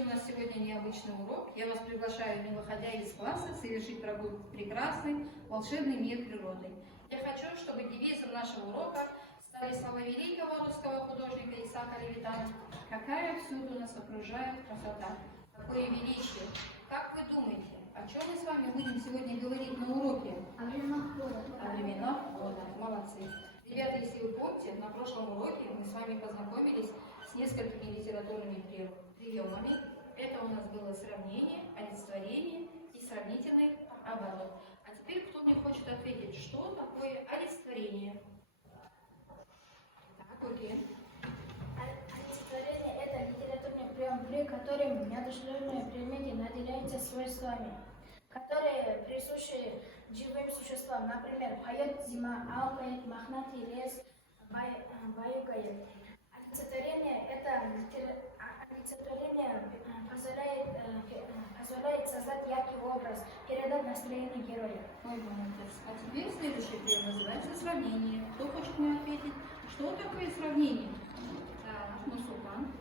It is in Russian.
у нас сегодня необычный урок. Я вас приглашаю, не выходя из класса, совершить прогулку в прекрасный, волшебный мир природы. Я хочу, чтобы девизом нашего урока стали слова великого русского художника Исаака Левитана. Какая всюду нас окружает красота, какое величие. Как вы думаете, о чем мы с вами будем сегодня говорить на уроке? О временах года. О временах года. Молодцы. Ребята, если вы помните, на прошлом уроке мы с вами познакомились с несколькими литературными приемами. Это у нас было сравнение, олицетворение и сравнительный оборот. А теперь кто мне хочет ответить, что такое олицетворение? Так, окей. Олицетворение – это литературный прием, при котором неодушевленные предметы наделяются свойствами, которые присущи живым существам. Например, поет зима, аукает, мохнатый лес, баюкает. Олицетворение позволяет создать яркий образ, передать настроение героя. Ой, молодец. А теперь следующий прием называется сравнение. Кто хочет мне ответить, что такое сравнение? Так, Мусултан.